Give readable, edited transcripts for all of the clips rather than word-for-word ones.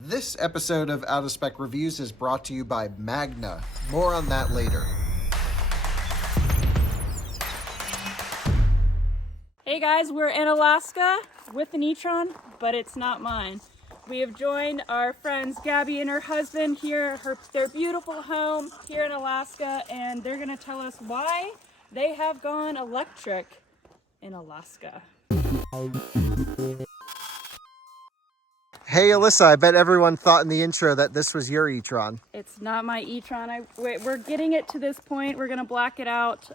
This episode of Out of Spec Reviews is brought to you by Magna. More on that later. Hey guys, we're in Alaska with an e-tron, but it's not mine. We have joined our friends Gabby and her husband here at their beautiful home here in Alaska, and they're going to tell us why they have gone electric in Alaska. Hey Alyssa, I bet everyone thought in the intro that this was your e-tron. It's not my e-tron. We're getting it to this point. We're going to black it out.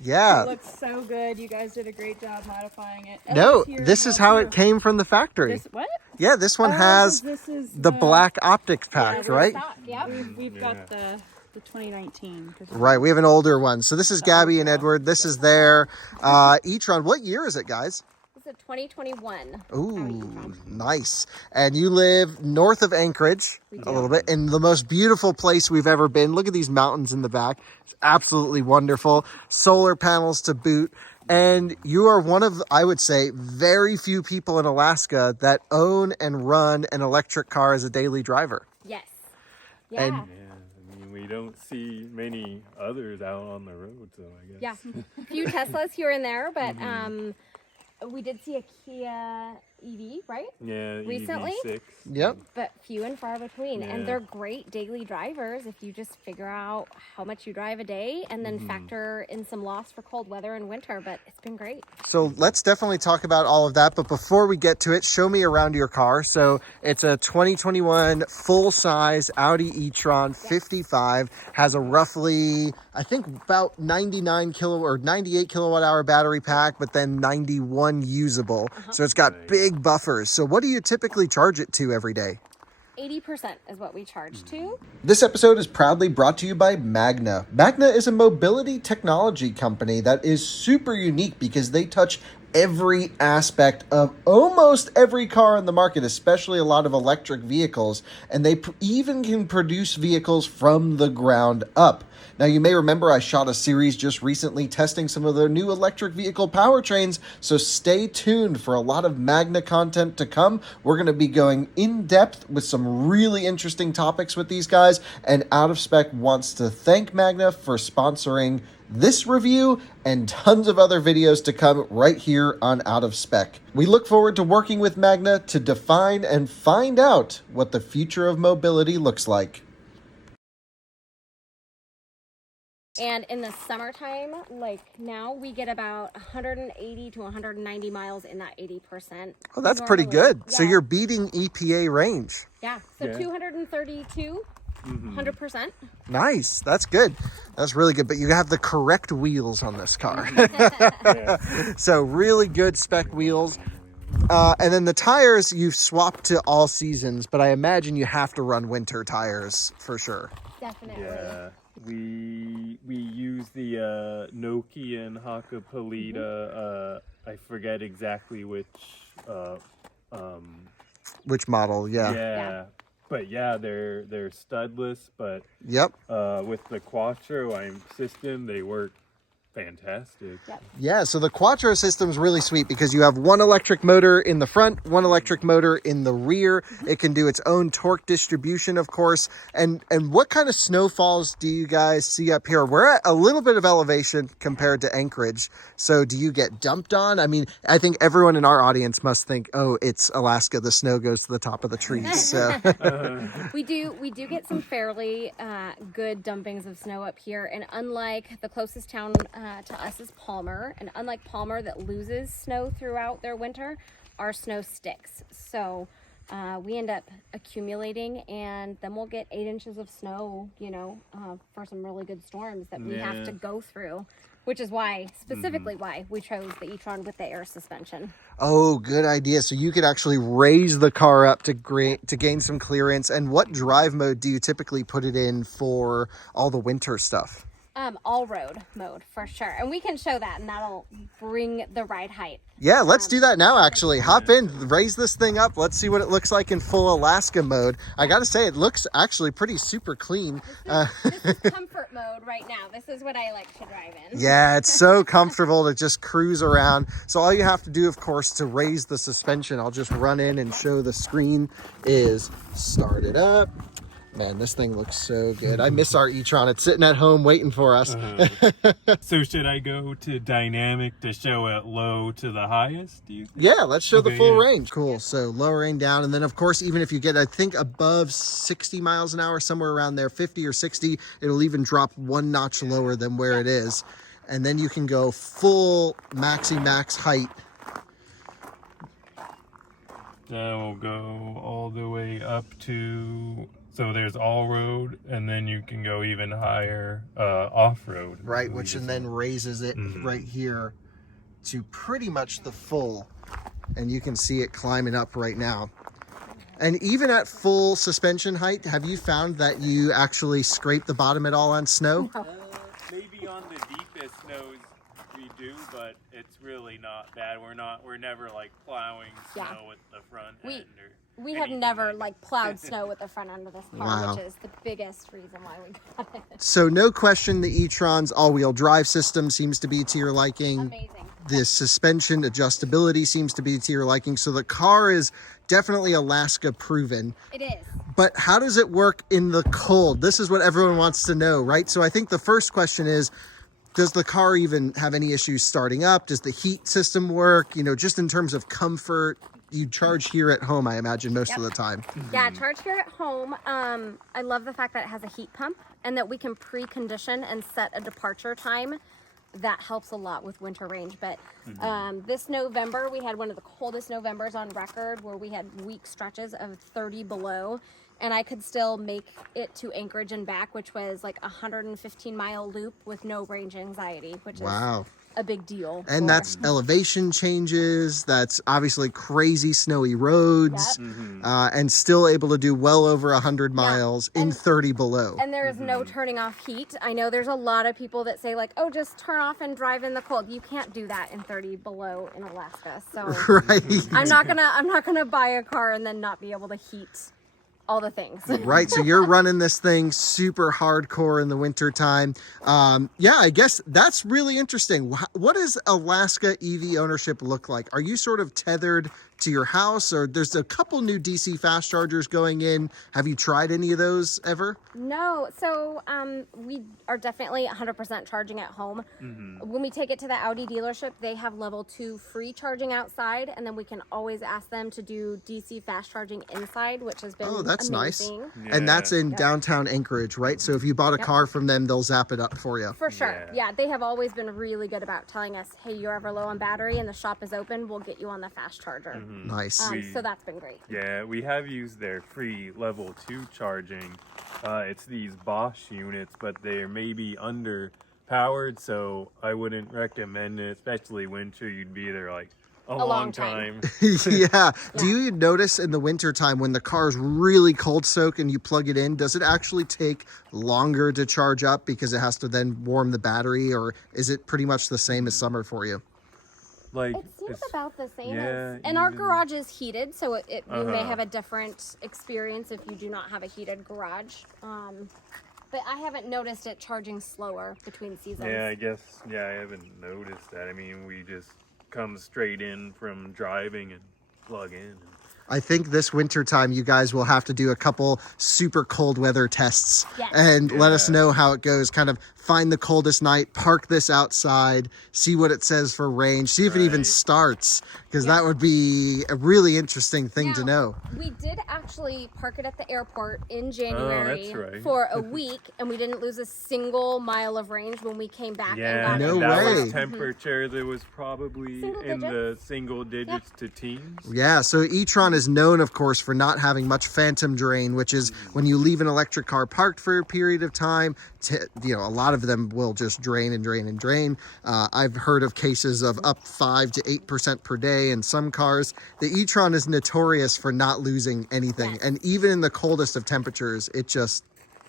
Yeah. It looks so good. You guys did a great job modifying it. No, this is how it came from the factory. What? Yeah, this one has this is the black optics pack, right? Yeah, we've got the 2019. Right, we have an older one. So this is Gabby and Edward. This is their e-tron. What year is it, guys? It's a 2021. Ooh, nice. And you live north of Anchorage a little bit in the most beautiful place we've ever been. Look at these mountains in the back. It's absolutely wonderful. Solar panels to boot. And you are one of, I would say, very few people in Alaska that own and run an electric car as a daily driver. Yes. Yeah. And I mean, we don't see many others out on the road, so I guess. Yeah. A few Teslas here and there, but we did see a Kia EV, right? Yeah, Recently? EV6. yep. But few and far between. Yeah. And they're great daily drivers if you just figure out how much you drive a day and then factor in some loss for cold weather and winter. But it's been great. So let's definitely talk about all of that. But before we get to it, show me around your car. So it's a 2021 full-size Audi e-tron 55. Has a roughly, I think, about 98 kilowatt hour battery pack, but then 91 usable. So it's got big buffers. So what do you typically charge it to every day? 80% is what we charge to. This episode is proudly brought to you by Magna. Magna is a mobility technology company that is super unique because they touch every aspect of almost every car in the market, especially a lot of electric vehicles, and they even can produce vehicles from the ground up. Now, you may remember I shot a series just recently testing some of their new electric vehicle powertrains, so stay tuned for a lot of Magna content to come. We're going to be going in depth with some really interesting topics with these guys, and Out of Spec wants to thank Magna for sponsoring this review and tons of other videos to come right here on Out of Spec. We look forward to working with Magna to define and find out what the future of mobility looks like. And in the summertime, like now, we get about 180 to 190 miles in that 80%. Oh, that's pretty good. Yeah. So you're beating EPA range. Yeah, so Yeah. 232, 100%. Nice. That's good. That's really good. But you have the correct wheels on this car. So really good spec wheels. And then the tires you've swapped to all seasons, but I imagine you have to run winter tires for sure. Definitely. Yeah. We use the Nokian Hakkapeliitta. I forget exactly which Which model? Yeah. yeah. But yeah, they're studless, but Yep. with the Quattro system, they work fantastic. Yep. Yeah, so the Quattro system is really sweet because you have one electric motor in the front, one electric motor in the rear. It can do its own torque distribution, of course. And what kind of snowfalls do you guys see up here? We're at a little bit of elevation compared to Anchorage. So do you get dumped on? I mean, I think everyone in our audience must think, oh, it's Alaska. The snow goes to the top of the trees. So We do get some fairly good dumpings of snow up here, and unlike the closest town to us is Palmer, and unlike Palmer that loses snow throughout their winter, our snow sticks. So we end up accumulating, and then we'll get 8 inches of snow, for some really good storms that we have to go through, which is why, specifically why we chose the e-tron with the air suspension. Oh, good idea. So you could actually raise the car up to gain some clearance. And what drive mode do you typically put it in for all the winter stuff? All-road mode for sure. And we can show that, and that'll bring the ride height. Yeah, let's do that now, actually. Hop in, raise this thing up. Let's see what it looks like in full Alaska mode. I got to say, it looks actually pretty super clean. This is comfort mode right now. This is what I like to drive in. Yeah, it's so comfortable to just cruise around. So all you have to do, of course, to raise the suspension, I'll just run in and show the screen, is start it up. Man, this thing looks so good. I miss our e-tron. It's sitting at home waiting for us. So should I go to dynamic to show it low to the highest, do you think? Yeah, let's show the Okay, full yeah. range. Cool. So lowering down. And then, of course, even if you get, I think, above 60 miles an hour, somewhere around there, 50 or 60, it'll even drop one notch lower than where it is. And then you can go full maxi max height. Then we'll go all the way up to... So there's all-road, and then you can go even higher off-road. Right, which and then raises it right here to pretty much the full. And you can see it climbing up right now. And even at full suspension height, have you found that you actually scrape the bottom at all on snow? Maybe on the deepest snows we do, but it's really not bad. We're never like plowing snow with the front end or... We have never like plowed snow with the front end of this car, Wow. which is the biggest reason why we got it. So no question the e-tron's all-wheel drive system seems to be to your liking. Amazing. The suspension adjustability seems to be to your liking. So the car is definitely Alaska proven. It is. But how does it work in the cold? This is what everyone wants to know, right? So I think the first question is, does the car even have any issues starting up? Does the heat system work? You know, just in terms of comfort. You charge here at home, I imagine, most of the time. Yeah, charge here at home. I love the fact that it has a heat pump and that we can precondition and set a departure time. That helps a lot with winter range. But this November, we had one of the coldest Novembers on record where we had week stretches of 30 below. And I could still make it to Anchorage and back, which was like a 115-mile loop with no range anxiety, which is a big deal. And that's elevation changes. That's obviously crazy snowy roads. And still able to do well over 100 miles in 30 below. And there is no turning off heat. I know there's a lot of people that say like, oh, just turn off and drive in the cold. You can't do that in 30 below in Alaska. So Right. I'm not gonna buy a car and then not be able to heat all the things. Right, so you're running this thing super hardcore in the winter time. Yeah, I guess that's really interesting. What does Alaska EV ownership look like? Are you sort of tethered to your house, or there's a couple new DC fast chargers going in? Have you tried any of those ever? No, so we are definitely 100% charging at home. When we take it to the Audi dealership, they have level 2 free charging outside, and then we can always ask them to do DC fast charging inside, which has been that's amazing. nice. And that's in downtown Anchorage, right? So if you bought a car from them, they'll zap it up for you. For sure. Yeah, they have always been really good about telling us, hey, you're ever low on battery and the shop is open, we'll get you on the fast charger. Nice. So that's been great. Yeah, we have used their free level 2 charging. It's these Bosch units, but they're maybe underpowered, so I wouldn't recommend it, especially winter. You'd be there like a long time. Yeah. Do you notice in the winter time when the car's really cold soaked and you plug it in, does it actually take longer to charge up because it has to then warm the battery, or is it pretty much the same as summer for you? Like It seems about the same yeah, and our even- garage is heated, so you may have a different experience if you do not have a heated garage. But I haven't noticed it charging slower between seasons. Yeah, I guess, I haven't noticed that. I mean, we just come straight in from driving and plug in. I think this winter time you guys will have to do a couple super cold weather tests Yes. and let us know how it goes. Kind of find the coldest night, park this outside, see what it says for range, see if it even starts, because that would be a really interesting thing to know. We did actually park it at the airport in January that's right. for a week, and we didn't lose a single mile of range when we came back Yeah, and got No it. that way. was temperature that was probably Single in the digits. single digits to teens. Yeah, so e-tron is known, of course, for not having much phantom drain, which is when you leave an electric car parked for a period of time, a lot of them will just drain and drain and drain. I've heard of cases of up 5 to 8% per day in some cars. The e-tron is notorious for not losing anything, and even in the coldest of temperatures, it just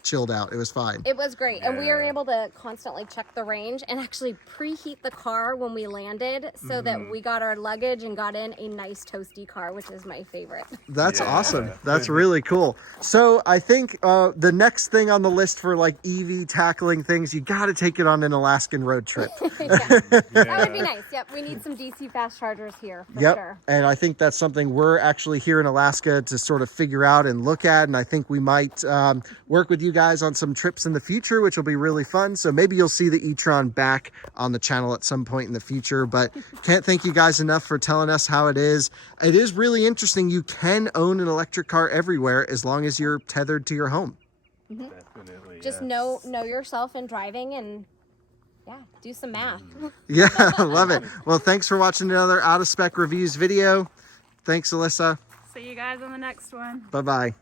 chilled out. It was fine. It was great. And we were Yeah. able to constantly check the range and actually preheat the car when we landed so that we got our luggage and got in a nice toasty car, which is my favorite. That's Yeah. awesome. That's really cool. So I think the next thing on the list for like EV tackling things, you got to take it on an Alaskan road trip. That would be nice. Yep, we need some DC fast chargers here for sure. And I think that's something we're actually here in Alaska to sort of figure out and look at. And I think we might work with you guys on some trips in the future, which will be really fun. So maybe you'll see the e-tron back on the channel at some point in the future. But can't thank you guys enough for telling us how it is. It is really interesting. You can own an electric car everywhere as long as you're tethered to your home. Definitely. Just yes. know yourself in driving and do some math. Yeah, I love it. Well, thanks for watching another Out of Spec Reviews video. Thanks, Alyssa. See you guys on the next one. Bye-bye.